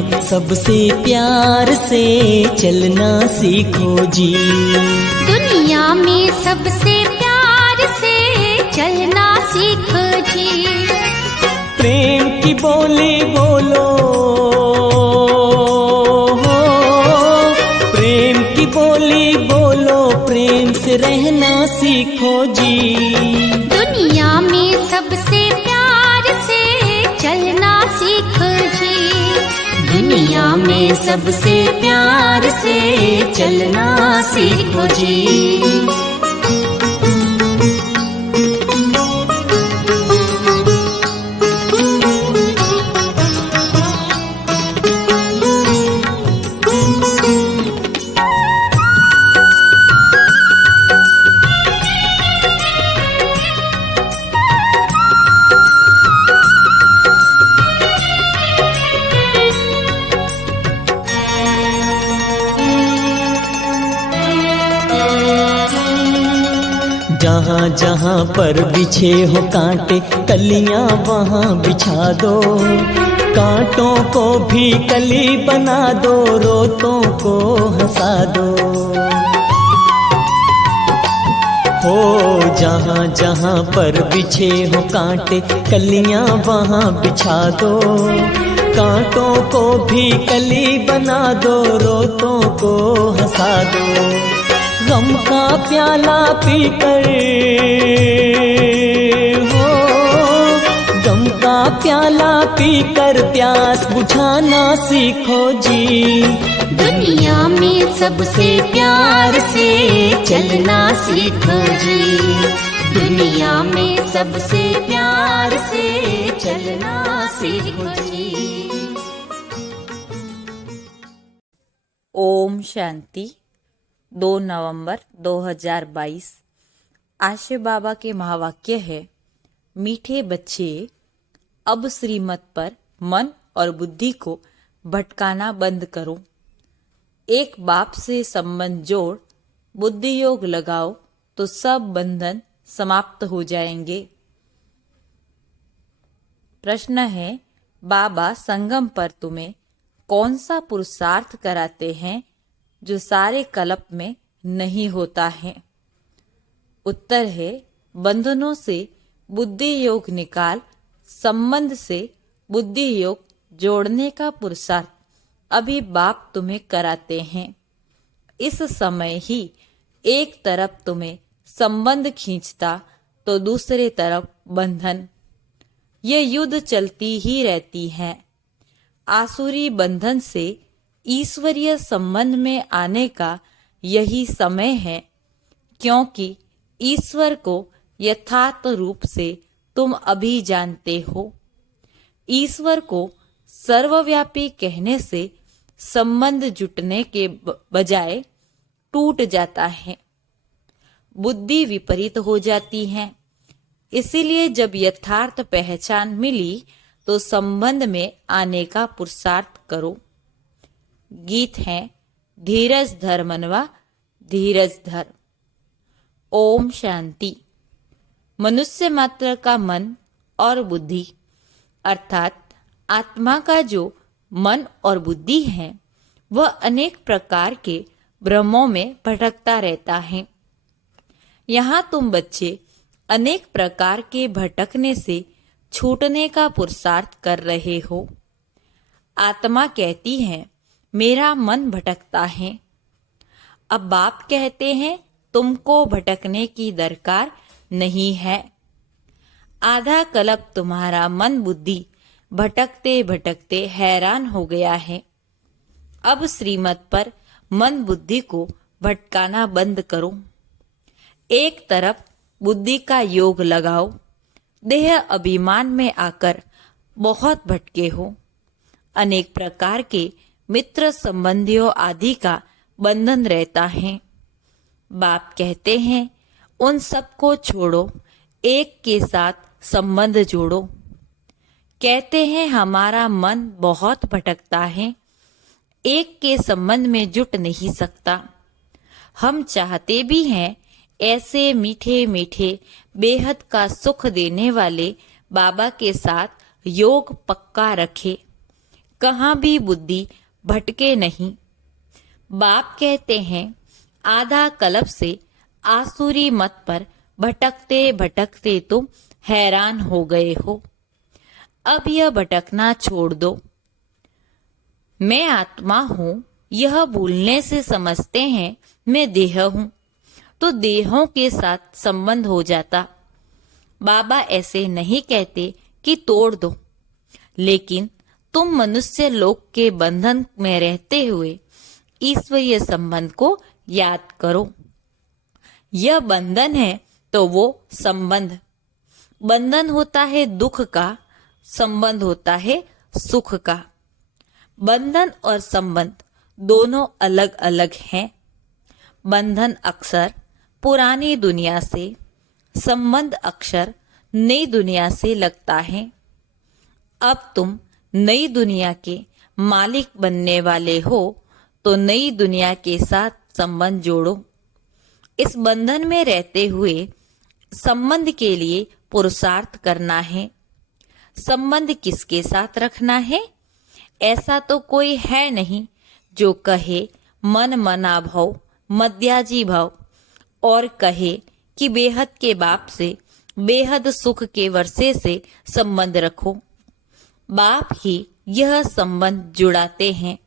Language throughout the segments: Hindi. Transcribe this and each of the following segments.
में सबसे प्यार से चलना सीखो जी। दुनिया में सबसे प्यार से चलना सीखो जी। प्रेम की बोली बोलो, प्रेम की बोली बोलो, प्रेम से रहना सीखो जी। दुनिया में सबसे प्यार से चलना सीखो जी। दुनिया में सबसे प्यार से चलना सीखो जी। जहाँ जहाँ पर बिछे हो कांटे कलियां वहाँ बिछा दो, कांटों को भी कली बना दो, रोतों को हंसा दो। हो जहाँ जहाँ पर बिछे हो कांटे कलियां वहाँ बिछा दो, कांटों को भी कली बना दो, रोतों को हंसा दो। गम का प्याला पीकर हो, गम का प्याला पीकर प्यास बुझाना सीखो जी। दुनिया में सबसे प्यार से चलना सीखो जी। दुनिया में सबसे प्यार से चलना सीखो जी। ओम शांति। 2 नवंबर 2022। आशे बाबा के महावाक्य है, मीठे बच्चे अब श्रीमत पर मन और बुद्धि को भटकाना बंद करो। एक बाप से संबंध जोड़ बुद्धि योग लगाओ तो सब बंधन समाप्त हो जाएंगे। प्रश्न है, बाबा संगम पर तुम्हें कौन सा पुरुषार्थ कराते हैं जो सारे कल्प में नहीं होता है? उत्तर है, बंधनों से बुद्धि योग निकाल संबंध से बुद्धि योग जोड़ने का पुरुषार्थ अभी बाप तुम्हें कराते हैं। इस समय ही एक तरफ तुम्हें संबंध खींचता तो दूसरे तरफ बंधन। ये युद्ध चलती ही रहती है। आसुरी बंधन से ईश्वरीय संबंध में आने का यही समय है, क्योंकि ईश्वर को यथार्थ रूप से तुम अभी जानते हो। ईश्वर को सर्वव्यापी कहने से संबंध जुटने के बजाय टूट जाता है, बुद्धि विपरीत हो जाती है। इसीलिए जब यथार्थ पहचान मिली तो संबंध में आने का पुरुषार्थ करो। गीत है, धीरज धर मनवा धीरज धर। ओम शांति। मनुष्य मात्र का मन और बुद्धि अर्थात आत्मा का जो मन और बुद्धि है वह अनेक प्रकार के भ्रमों में भटकता रहता है। यहाँ तुम बच्चे अनेक प्रकार के भटकने से छूटने का पुरुषार्थ कर रहे हो। आत्मा कहती है, मेरा मन भटकता है। अब बाप कहते हैं, तुमको भटकने की दरकार नहीं है। आधा कल्प तुम्हारा मन बुद्धि भटकते भटकते हैरान हो गया है। अब श्रीमत पर मन बुद्धि को भटकाना बंद करो। एक तरफ बुद्धि का योग लगाओ। देह अभिमान में आकर बहुत भटके हो। अनेक प्रकार के मित्र संबंधियों आदि का बंधन रहता है। बाप कहते हैं, उन सबको छोड़ो, एक के साथ संबंध जोड़ो। कहते हैं हमारा मन बहुत भटकता है, एक के संबंध में जुट नहीं सकता। हम चाहते भी हैं ऐसे मीठे मीठे बेहद का सुख देने वाले बाबा के साथ योग पक्का रखे। कहाँ भी बुद्धि भटके नहीं। बाप कहते हैं, आधा कल्प से आसुरी मत पर भटकते भटकते तुम हैरान हो गए हो। अब यह भटकना छोड़ दो। मैं आत्मा हूँ यह भूलने से समझते हैं मैं देह हूँ, तो देहों के साथ संबंध हो जाता। बाबा ऐसे नहीं कहते कि तोड़ दो, लेकिन तुम मनुष्य लोक के बंधन में रहते हुए ईश्वरीय संबंध को याद करो। यह बंधन है तो वो संबंध। बंधन होता है दुख का, संबंध होता है सुख का। बंधन और संबंध दोनों अलग अलग हैं। बंधन अक्सर पुरानी दुनिया से, संबंध अक्सर नई दुनिया से लगता है। अब तुम नई दुनिया के मालिक बनने वाले हो, तो नई दुनिया के साथ संबंध जोड़ो। इस बंधन में रहते हुए संबंध के लिए पुरुषार्थ करना है। संबंध किसके साथ रखना है? ऐसा तो कोई है नहीं जो कहे मन मना भव, मध्याजी भव, और कहे कि बेहद के बाप से, बेहद सुख के वर्षे से संबंध रखो। बाप ही यह संबंध जुड़ाते हैं।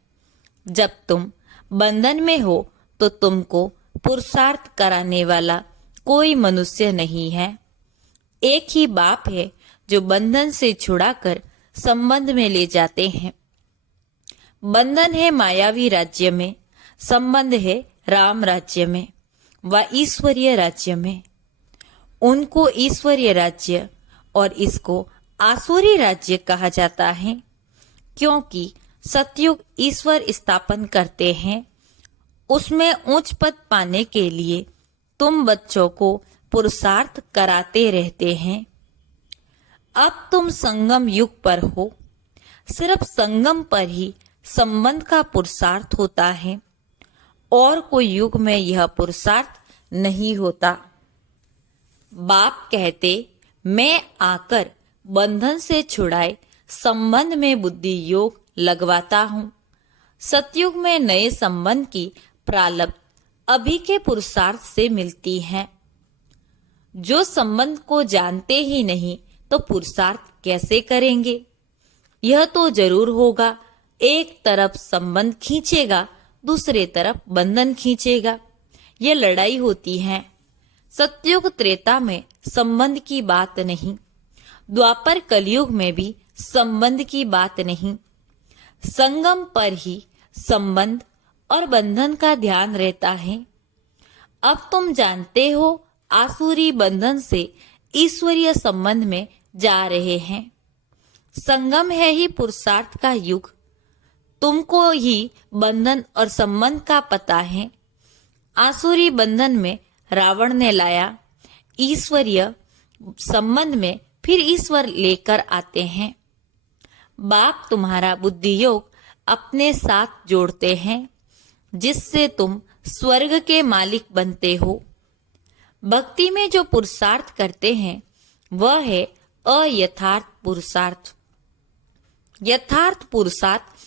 जब तुम बंधन में हो तो तुमको पुरुषार्थ कराने वाला कोई मनुष्य नहीं है। एक ही बाप है जो बंधन से छुड़ाकर संबंध में ले जाते हैं। बंधन है मायावी राज्य में, संबंध है राम राज्य में व ईश्वरीय राज्य में। उनको ईश्वरीय राज्य और इसको आसुरी राज्य कहा जाता है, क्योंकि सतयुग ईश्वर स्थापन करते हैं। उसमें उच्च पद पाने के लिए तुम बच्चों को पुरुषार्थ कराते रहते हैं। अब तुम संगम युग पर हो। सिर्फ संगम पर ही संबंध का पुरुषार्थ होता है, और कोई युग में यह पुरुषार्थ नहीं होता। बाप कहते, मैं आकर बंधन से छुड़ाए संबंध में बुद्धि योग लगवाता हूँ। सतयुग में नए संबंध की प्रारब्ध अभी के पुरुषार्थ से मिलती है। जो संबंध को जानते ही नहीं तो पुरुषार्थ कैसे करेंगे? यह तो जरूर होगा, एक तरफ संबंध खींचेगा, दूसरे तरफ बंधन खींचेगा। ये लड़ाई होती है। सतयुग त्रेता में संबंध की बात नहीं, द्वापर कलयुग में भी संबंध की बात नहीं। संगम पर ही संबंध और बंधन का ध्यान रहता है। अब तुम जानते हो आसुरी बंधन से ईश्वरीय संबंध में जा रहे हैं। संगम है ही पुरुषार्थ का युग। तुमको ही बंधन और संबंध का पता है। आसुरी बंधन में रावण ने लाया, ईश्वरीय संबंध में फिर ईश्वर लेकर आते हैं। बाप तुम्हारा बुद्धि योग अपने साथ जोड़ते हैं, जिससे तुम स्वर्ग के मालिक बनते हो। भक्ति में जो पुरुषार्थ करते हैं वह है अयथार्थ पुरुषार्थ। यथार्थ पुरुषार्थ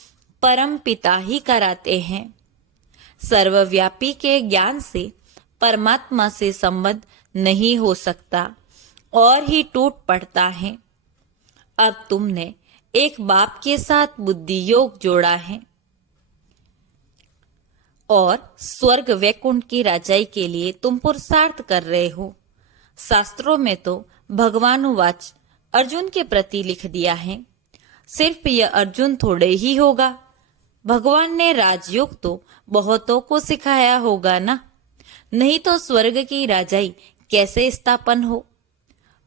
परम पिता ही कराते हैं। सर्वव्यापी के ज्ञान से परमात्मा से संबंध नहीं हो सकता और ही टूट पड़ता है। अब तुमने एक बाप के साथ बुद्धि योग जोड़ा है और स्वर्ग वैकुंठ की राजाई के लिए तुम पुरुषार्थ कर रहे हो। शास्त्रों में तो भगवानुवाच अर्जुन के प्रति लिख दिया है। सिर्फ यह अर्जुन थोड़े ही होगा, भगवान ने राजयोग तो बहुतों को सिखाया होगा ना, नहीं तो स्वर्ग की राजाई कैसे स्थापन हो।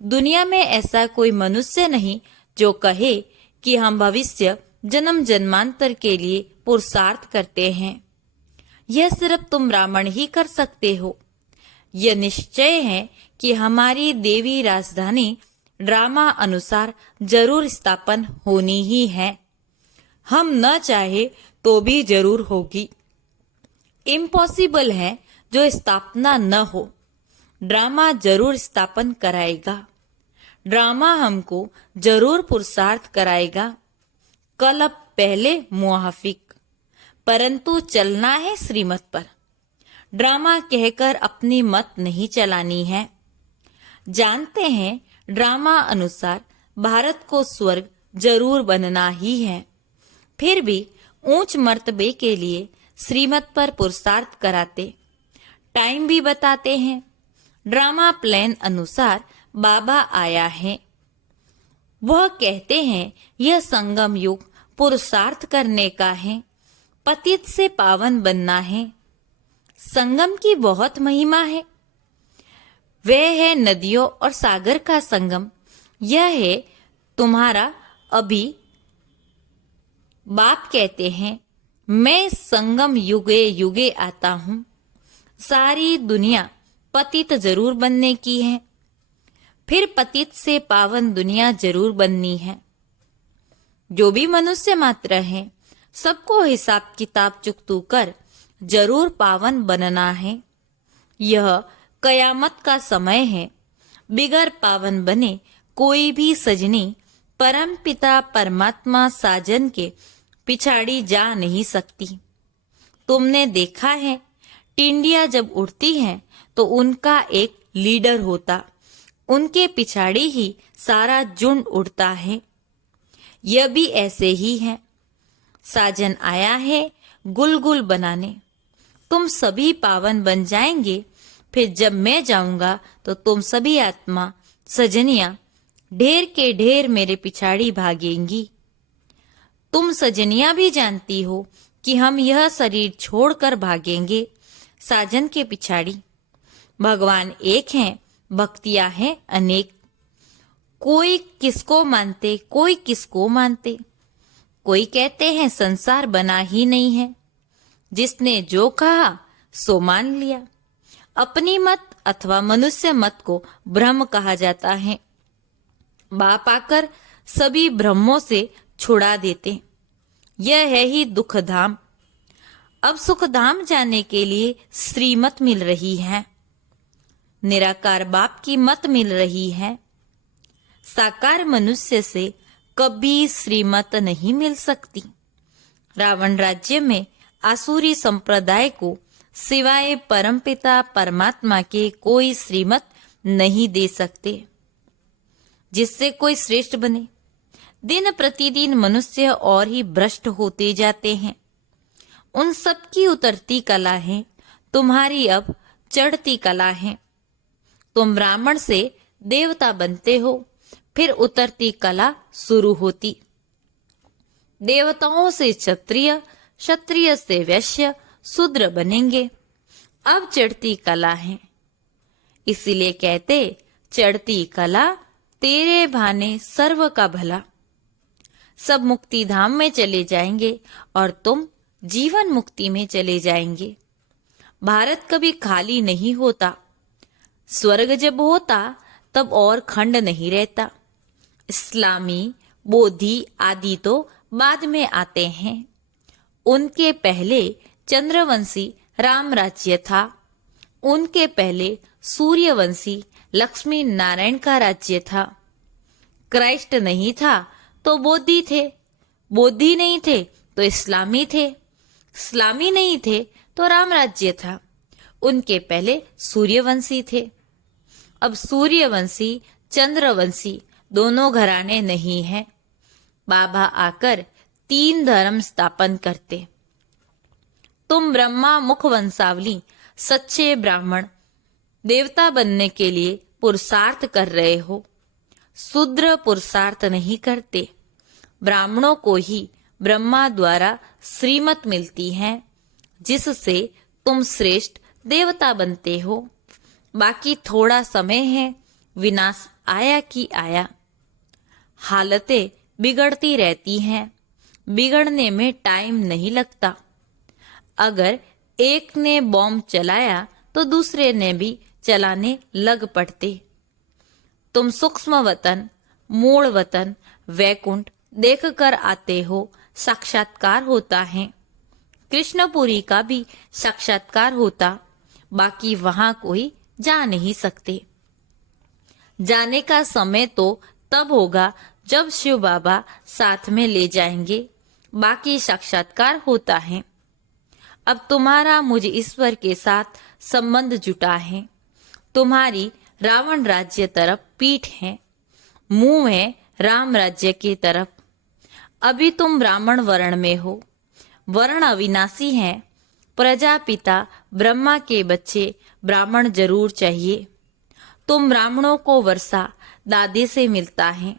दुनिया में ऐसा कोई मनुष्य नहीं जो कहे कि हम भविष्य जन्म जन्मांतर के लिए पुरुषार्थ करते हैं। यह सिर्फ तुम ब्राह्मण ही कर सकते हो। यह निश्चय है कि हमारी देवी राजधानी ड्रामा अनुसार जरूर स्थापन होनी ही है। हम न चाहे तो भी जरूर होगी। इम्पॉसिबल है जो स्थापना न हो। ड्रामा जरूर स्थापन कराएगा। ड्रामा हमको जरूर पुरुषार्थ कराएगा। कल्प पहले मुआफिक, परंतु चलना है श्रीमत पर। ड्रामा कहकर अपनी मत नहीं चलानी है। जानते हैं ड्रामा अनुसार भारत को स्वर्ग जरूर बनना ही है, फिर भी ऊंच मर्तबे के लिए श्रीमत पर पुरुषार्थ कराते, टाइम भी बताते हैं। ड्रामा प्लान अनुसार बाबा आया है। वह कहते हैं यह संगम युग पुरुषार्थ करने का है, पतित से पावन बनना है। संगम की बहुत महिमा है। वह है नदियों और सागर का संगम। यह है तुम्हारा अभी। बाप कहते हैं मैं संगम युगे युगे आता हूं। सारी दुनिया पतित जरूर बनने की है, फिर पतित से पावन दुनिया जरूर बननी है। जो भी मनुष्य मात्र है सबको हिसाब किताब चुकतू कर जरूर पावन बनना है। यह कयामत का समय है। बिगर पावन बने कोई भी सजनी परम पिता परमात्मा साजन के पिछाड़ी जा नहीं सकती। तुमने देखा है टिंडिया जब उड़ती हैं तो उनका एक लीडर होता, उनके पिछाड़ी ही सारा झुंड उड़ता है। यह भी ऐसे ही है। साजन आया है गुलगुल बनाने। तुम सभी पावन बन जाएंगे, फिर जब मैं जाऊंगा तो तुम सभी आत्मा सजनियां ढेर के ढेर मेरे पिछाड़ी भागेंगी। तुम सजनियां भी जानती हो कि हम यह शरीर छोड़कर भागेंगे साजन के पिछाड़ी। भगवान एक हैं, भक्तियां हैं अनेक। कोई किसको मानते, कोई किसको मानते। कोई कहते हैं संसार बना ही नहीं है। जिसने जो कहा सो मान लिया। अपनी मत अथवा मनुष्य मत को भ्रम कहा जाता है। बाप आकर सभी भ्रमों से छुड़ा देते। यह है ही दुखधाम। अब सुखधाम जाने के लिए श्रीमत मिल रही है। निराकार बाप की मत मिल रही है। साकार मनुष्य से कभी श्रीमत नहीं मिल सकती। रावण राज्य में आसुरी संप्रदाय को सिवाय परमपिता परमात्मा के कोई श्रीमत नहीं दे सकते जिससे कोई श्रेष्ठ बने। दिन प्रतिदिन मनुष्य और ही भ्रष्ट होते जाते हैं। उन सब की उतरती कला है, तुम्हारी अब चढ़ती कला है। तुम ब्राह्मण से देवता बनते हो, फिर उतरती कला शुरू होती। देवताओं से क्षत्रिय, क्षत्रिय से वैश्य, शूद्र बनेंगे। अब चढ़ती कला है। इसीलिए कहते चढ़ती कला तेरे भाने सर्व का भला। सब मुक्ति धाम में चले जाएंगे और तुम जीवन मुक्ति में चले जाएंगे। भारत कभी खाली नहीं होता। स्वर्ग जब होता तब और खंड नहीं रहता। इस्लामी, बोधि आदि तो बाद में आते हैं। उनके पहले चंद्रवंशी राम राज्य था। उनके पहले सूर्यवंशी लक्ष्मी नारायण का राज्य था। क्राइस्ट नहीं था तो बोधि थे, बोधि नहीं थे तो इस्लामी थे, इस्लामी नहीं थे तो राम राज्य था। उनके पहले सूर्यवंशी थे। अब सूर्यवंशी चंद्रवंशी दोनों घराने नहीं हैं। बाबा आकर 3 धर्म स्थापन करते। तुम ब्रह्मा मुख वंशावली सच्चे ब्राह्मण देवता बनने के लिए पुरुषार्थ कर रहे हो। शूद्र पुरुषार्थ नहीं करते। ब्राह्मणों को ही ब्रह्मा द्वारा श्रीमत मिलती है, जिससे तुम श्रेष्ठ देवता बनते हो। बाकी थोड़ा समय है, विनाश आया कि आया। हालतें बिगड़ती रहती हैं, बिगड़ने में टाइम नहीं लगता। अगर एक ने बॉम्ब चलाया तो दूसरे ने भी चलाने लग पड़ते। तुम सूक्ष्म वतन, मूल वतन, वैकुंठ देख कर आते हो, साक्षात्कार होता है। कृष्णपुरी का भी साक्षात्कार होता, बाकी वहां कोई जा नहीं सकते। जाने का समय तो तब होगा जब शिव बाबा साथ में ले जाएंगे। बाकी साक्षात्कार होता है। अब तुम्हारा मुझ ईश्वर के साथ संबंध जुटा है। तुम्हारी रावण राज्य तरफ पीठ है, मुंह है राम राज्य की तरफ। अभी तुम ब्राह्मण वर्ण में हो। वर्ण अविनाशी है। प्रजापिता ब्रह्मा के बच्चे ब्राह्मण जरूर चाहिए। तुम ब्राह्मणों को वर्षा दादी से मिलता है।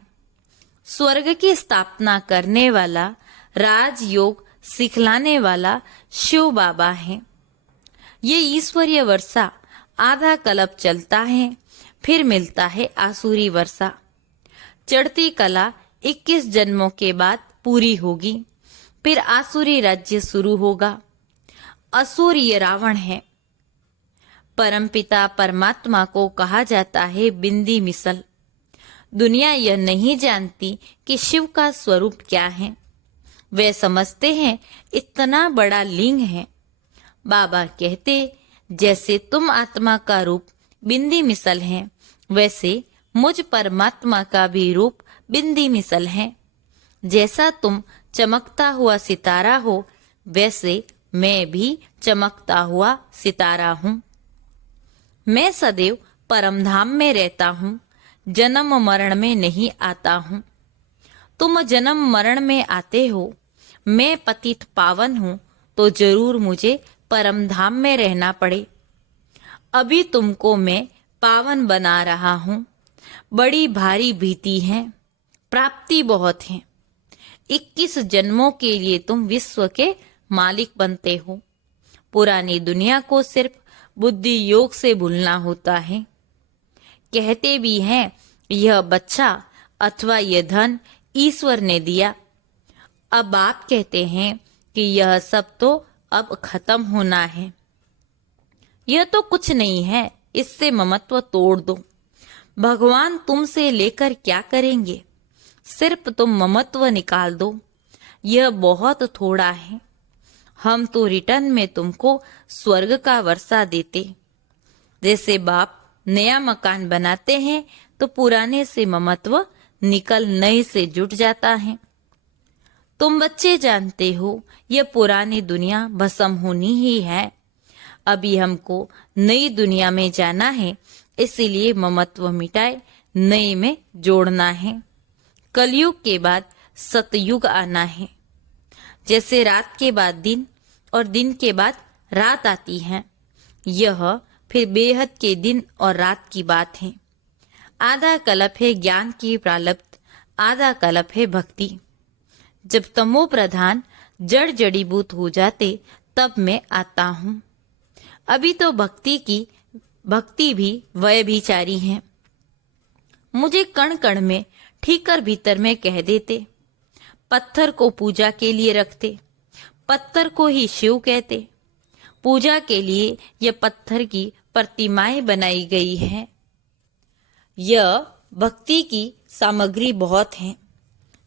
स्वर्ग की स्थापना करने वाला, राजयोग सिखलाने वाला शिव बाबा है। ये ईश्वरीय वर्षा आधा कल्प चलता है, फिर मिलता है आसुरी वर्षा। चढ़ती कला 21 जन्मों के बाद पूरी होगी, फिर आसुरी राज्य शुरू होगा। असुर ये रावण है। परमपिता परमात्मा को कहा जाता है बिंदी मिसल। दुनिया यह नहीं जानती कि शिव का स्वरूप क्या है। वे समझते हैं इतना बड़ा लिंग है। बाबा कहते, जैसे तुम आत्मा का रूप बिंदी मिसल है, वैसे मुझ परमात्मा का भी रूप बिंदी मिसल है। जैसा तुम चमकता हुआ सितारा हो, वैसे मैं भी चमकता हुआ सितारा हूँ। मैं सदैव परमधाम में रहता हूँ, जन्म मरण में नहीं आता हूँ। तुम जन्म मरण में आते हो। मैं पतित पावन हूँ, तो जरूर मुझे परमधाम में रहना पड़े। अभी तुमको मैं पावन बना रहा हूँ। बड़ी भारी भीति है, प्राप्ति बहुत है। 21 जन्मों के लिए तुम विश्व के मालिक बनते हो। पुरानी दुनिया को सिर्फ बुद्धि योग से भूलना होता है। कहते भी हैं यह बच्चा अथवा यह धन ईश्वर ने दिया। अब आप कहते हैं कि यह सब तो अब खत्म होना है। यह तो कुछ नहीं है, इससे ममत्व तोड़ दो। भगवान तुमसे लेकर क्या करेंगे? सिर्फ तुम ममत्व निकाल दो। यह बहुत थोड़ा है। हम तो रिटर्न में तुमको स्वर्ग का वर्षा देते। जैसे बाप नया मकान बनाते हैं तो पुराने से ममत्व निकल नए से जुट जाता है। तुम बच्चे जानते हो यह पुरानी दुनिया भस्म होनी ही है। अभी हमको नई दुनिया में जाना है, इसीलिए ममत्व मिटाए नए में जोड़ना है। कलयुग के बाद सतयुग आना है। जैसे रात के बाद दिन और दिन के बाद रात आती है, यह फिर बेहद के दिन और रात की बात है। आधा कल्प है ज्ञान की प्रालब्ध, आधा कल्प है भक्ति। जब तमो प्रधान जड़ जड़ीभूत हो जाते तब मैं आता हूँ। अभी तो भक्ति भी व्यभिचारी है। मुझे कण कण में ठीकर भीतर में कह देते। पत्थर को पूजा के लिए रखते, पत्थर को ही शिव कहते। पूजा के लिए यह पत्थर की प्रतिमाएं बनाई गई हैं। यह भक्ति की सामग्री बहुत है।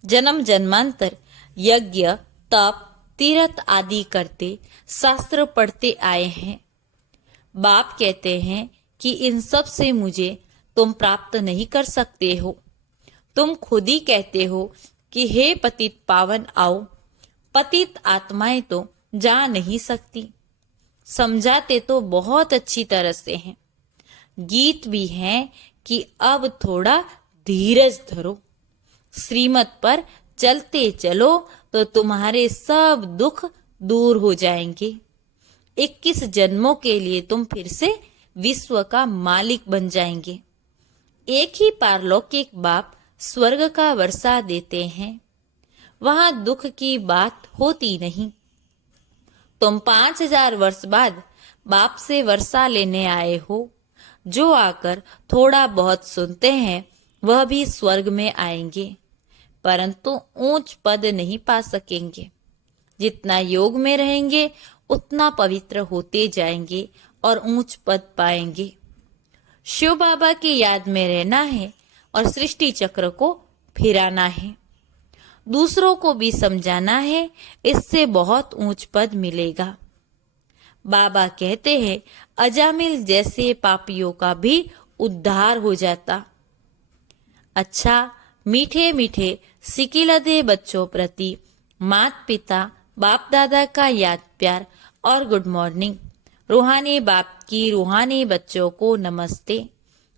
जन्म जन्मांतर यज्ञ तप तीर्थ आदि करते शास्त्र पढ़ते आए हैं। बाप कहते हैं कि इन सब से मुझे तुम प्राप्त नहीं कर सकते हो। तुम खुद ही कहते हो कि हे पतित पावन आओ। पतित आत्माएं तो जा नहीं सकती। समझाते तो बहुत अच्छी तरह से हैं। गीत भी हैं कि अब थोड़ा धीरज धरो, श्रीमत पर चलते चलो तो तुम्हारे सब दुख दूर हो जाएंगे। 21 जन्मों के लिए तुम फिर से विश्व का मालिक बन जाएंगे। एक ही पारलौकिक बाप स्वर्ग का वर्षा देते हैं, वहां दुख की बात होती नहीं। तुम 5000 वर्ष बाद बाप से वर्षा लेने आए हो। जो आकर थोड़ा बहुत सुनते हैं वह भी स्वर्ग में आएंगे, परंतु ऊंच पद नहीं पा सकेंगे। जितना योग में रहेंगे उतना पवित्र होते जाएंगे और ऊंच पद पाएंगे। शिव बाबा की याद में रहना है और सृष्टि चक्र को फिराना है। दूसरों को भी समझाना है, इससे बहुत ऊंच पद मिलेगा। बाबा कहते हैं अजामिल जैसे पापियों का भी उद्धार हो जाता। अच्छा, मीठे मीठे सिकिलदे बच्चों प्रति माता पिता बाप दादा का याद प्यार और गुड मॉर्निंग। रूहानी बाप की रूहानी बच्चों को नमस्ते।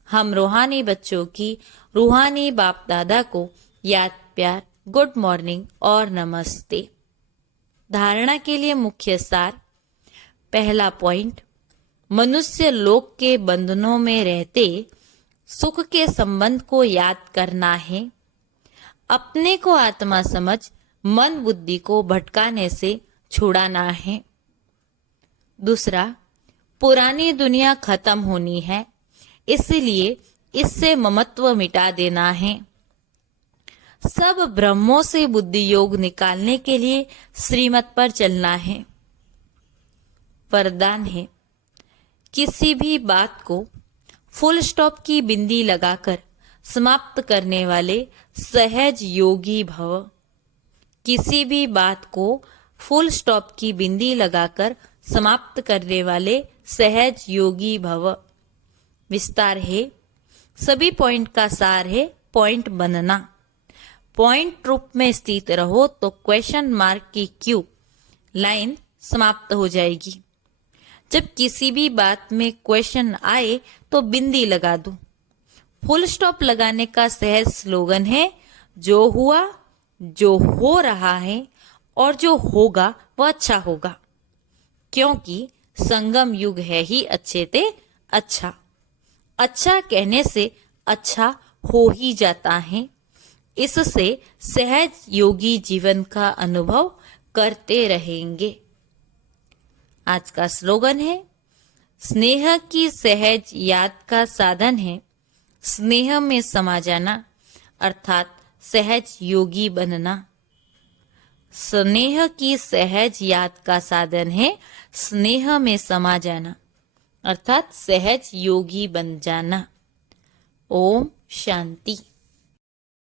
हम रूहानी बच्चों की रूहानी बाप दादा को याद प्यार, गुड मॉर्निंग और नमस्ते। धारणा के लिए मुख्य सार। पहला पॉइंट, मनुष्य लोक के बंधनों में रहते सुख के संबंध को याद करना है। अपने को आत्मा समझ मन बुद्धि को भटकाने से छुड़ाना है। दूसरा, पुरानी दुनिया खत्म होनी है, इसलिए इससे ममत्व मिटा देना है। सब ब्रह्मों से बुद्धि योग निकालने के लिए श्रीमत पर चलना है। वरदान है, किसी भी बात को फुल स्टॉप की बिंदी लगाकर समाप्त करने वाले सहज योगी भव। किसी भी बात को फुल स्टॉप की बिंदी लगाकर समाप्त करने वाले सहज योगी भव। विस्तार है, सभी पॉइंट का सार है पॉइंट बनना। पॉइंट रूप में स्थित रहो तो क्वेश्चन मार्क की क्यू लाइन समाप्त हो जाएगी। जब किसी भी बात में क्वेश्चन आए तो बिंदी लगा दो। फुल स्टॉप लगाने का सहज स्लोगन है, जो हुआ, जो हो रहा है और जो होगा वह अच्छा होगा, क्योंकि संगम युग है ही अच्छे ते अच्छा। अच्छा कहने से अच्छा हो ही जाता है। इससे सहज योगी जीवन का अनुभव करते रहेंगे। आज का स्लोगन है, स्नेह की सहज याद का साधन है स्नेह में समा जाना, अर्थात सहज योगी बनना। स्नेह की सहज याद का साधन है स्नेह में समा जाना, अर्थात सहज योगी बन जाना। ओम शांति।